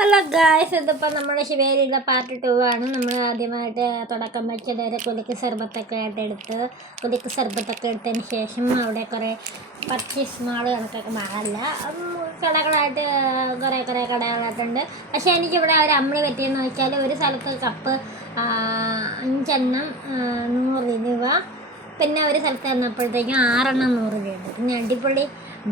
Hello guys, ഇതിപ്പോൾ നമ്മുടെ ശിവേലിയുടെ part 2 ആണ്. നമ്മൾ ആദ്യമായിട്ട് തുടക്കം വെച്ചത് ഒരു കുലുക്ക് സർബത്തൊക്കെ ആയിട്ട് എടുത്ത് കുലുക്ക് സർബത്തൊക്കെ എടുത്തതിന് ശേഷം അവിടെ കുറേ പർച്ചേസ് മാളുകൾക്കൊക്കെ മാറല്ല കടകളായിട്ട് കുറേ കടകളായിട്ടുണ്ട്. പക്ഷേ എനിക്കിവിടെ ഒരു അമ്മളി പറ്റിയെന്ന് വെച്ചാൽ ഒരു സ്ഥലത്ത് കപ്പ് 5 100 രൂപ, പിന്നെ ഒരു സ്ഥലത്ത് വന്നപ്പോഴത്തേക്കും 6 100 രൂപ. പിന്നെ അടിപൊളി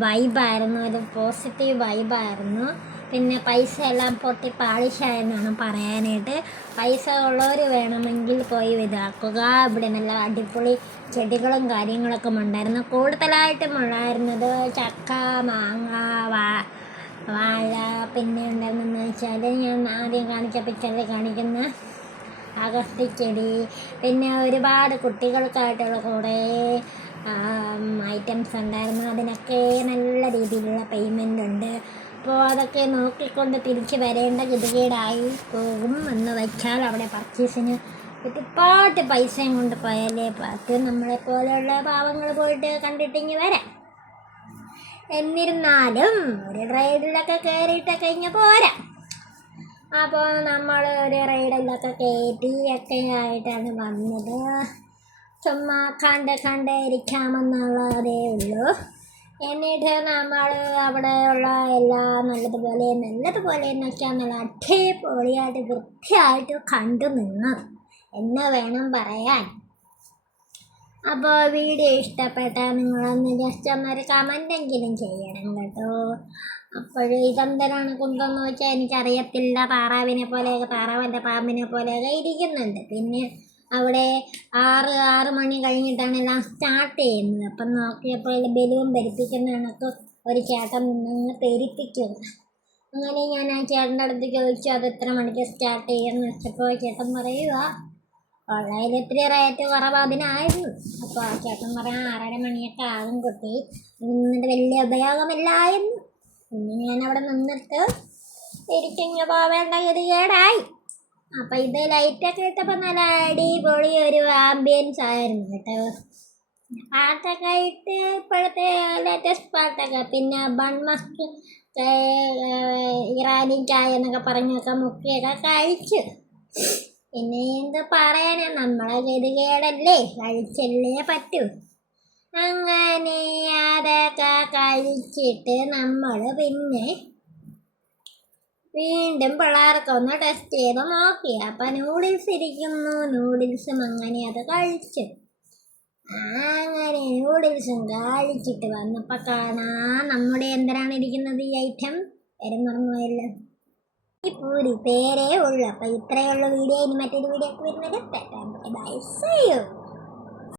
വൈബായിരുന്നു, ഒരു പോസിറ്റീവ് വൈബായിരുന്നു. പിന്നെ പൈസ എല്ലാം പൊട്ടി പാളിഷായെന്നാണ് പറയാനായിട്ട്. പൈസ ഉള്ളവർ വേണമെങ്കിൽ പോയി ഇതാക്കുക. ഇവിടെ നല്ല അടിപൊളി ചെടികളും കാര്യങ്ങളൊക്കെ ഉണ്ടായിരുന്നു. കൂടുതലായിട്ടും ഉണ്ടായിരുന്നത് ചക്ക, മാങ്ങ, വാഴ. പിന്നെ ഉണ്ടായിരുന്നെന്ന് വെച്ചാൽ ഞാൻ ആദ്യം കാണിച്ച പിക്ചറിൽ കാണിക്കുന്ന അഗസ്തിച്ചെടി. പിന്നെ ഒരുപാട് കുട്ടികൾക്കായിട്ടുള്ള കുറേ ഐറ്റംസ് ഉണ്ടായിരുന്നു. അതിനൊക്കെ നല്ല രീതിയിലുള്ള പേയ്മെൻ്റ് ഉണ്ട്. അപ്പോൾ അതൊക്കെ നോക്കിക്കൊണ്ട് തിരിച്ച് വരേണ്ട ഗതികേടായി പോകും എന്ന് വെച്ചാൽ അവിടെ പർച്ചേസിന് ഒരുപാട് പൈസയും കൊണ്ട് പോയാലേ പറ്റും. നമ്മളെപ്പോലെയുള്ള പാവങ്ങൾ പോയിട്ട് കണ്ടിട്ടിങ്ങി വരാം. എന്നിരുന്നാലും ഒരു റൈഡിലൊക്കെ കയറിയിട്ടൊക്കെ ഇങ്ങനെ പോരാം. അപ്പോൾ നമ്മൾ ഒരു റൈഡിലൊക്കെ കയറ്റിയൊക്കെ ആയിട്ടാണ് വന്നത്. ചുമ്മാ കണ്ട് ഇരിക്കാമെന്നുള്ളതേ ഉള്ളൂ. എന്നിട്ട് നമ്മൾ അവിടെയുള്ള എല്ലാം നല്ലതുപോലെ എന്ന് വെച്ചാൽ നല്ല അടിപൊളിയായിട്ട് വൃത്തിയായിട്ട് കണ്ടു നിന്ന് എന്ന് വേണം പറയാൻ. അപ്പോൾ വീഡിയോ ഇഷ്ടപ്പെട്ടാൽ നിങ്ങളൊന്ന് ജസ്റ്റ് ഒന്നൊരു കമൻ്റെങ്കിലും ചെയ്യണം കേട്ടോ. അപ്പോൾ ഇതെന്തരാണ് കുന്തെന്ന് വെച്ചാൽ എനിക്കറിയത്തില്ല. താറാവിൻ്റെ പാമ്പിനെ പോലെയൊക്കെ ഇരിക്കുന്നുണ്ട്. പിന്നെ അവിടെ 6 മണി കഴിഞ്ഞിട്ടാണ് എല്ലാം സ്റ്റാർട്ട് ചെയ്യുന്നത്. അപ്പം നോക്കിയപ്പോൾ ബലൂൺ ധരിപ്പിക്കുന്ന കണക്ക് ഒരു ചേട്ടൻ നിന്ന് പെരിപ്പിക്കുന്നു. അങ്ങനെ ഞാൻ ആ ചേട്ടൻ്റെ അടുത്ത് ചോദിച്ചു അത് എത്ര മണിക്ക് സ്റ്റാർട്ട് ചെയ്യുമെന്ന് വെച്ചപ്പോൾ ചേട്ടൻ പറയുക ഓൺലൈനിൽ ഇത്തിരി റേറ്റ് കുറവ് അതിനായിരുന്നു. അപ്പോൾ ആ ചേട്ടൻ പറയാൻ 6:30 മണിയൊക്കെ ആകും കുട്ടി, നിന്നിട്ട് വലിയ ഉപയോഗമില്ലായിരുന്നു. പിന്നെ ഞാൻ അവിടെ നിന്നിട്ട് തിരിച്ചിങ്ങ് പോവേണ്ട ഗതികേടായി. അപ്പം ഇത് ലൈറ്റൊക്കെ ഇട്ടപ്പോൾ നല്ല അടിപൊളി ഒരു ആംബിയൻസ് ആയിരുന്നു കേട്ടോ. പാട്ടൊക്കെ ഇട്ട് ഇപ്പോഴത്തെ ലേറ്റസ്റ്റ് പാട്ടൊക്കെ, പിന്നെ ബൺമസ്ക് ഇറാനി ചായ എന്നൊക്കെ പറഞ്ഞൊക്കെ മുക്കിയൊക്കെ കഴിച്ചു. പിന്നെ എന്ത് പറയാനാ, നമ്മളെ ഗതികേടല്ലേ, കഴിച്ചല്ലേ പറ്റൂ. അങ്ങനെ അതൊക്കെ കഴിച്ചിട്ട് നമ്മൾ പിന്നെ വീണ്ടും പിള്ളേർക്കൊന്ന് ടെസ്റ്റ് ചെയ്ത് നോക്കി. അപ്പം നൂഡിൽസ് ഇരിക്കുന്നു, നൂഡിൽസും അങ്ങനെ അത് കഴിച്ചു. അങ്ങനെ നൂഡിൽസും കഴിച്ചിട്ട് വന്നപ്പോൾ കാണാം നമ്മുടെ എന്തിനാണ് ഇരിക്കുന്നത് ഈ ഐറ്റം, പേരും മറന്നുപോയല്ലോ, ഈ പൂരി പേരേ ഉള്ളു. അപ്പം ഇത്രയേ ഉള്ളൂ വീഡിയോ. ഇനി മറ്റൊരു വീഡിയോ ഒക്കെ വരുന്നത്. Bye, see U.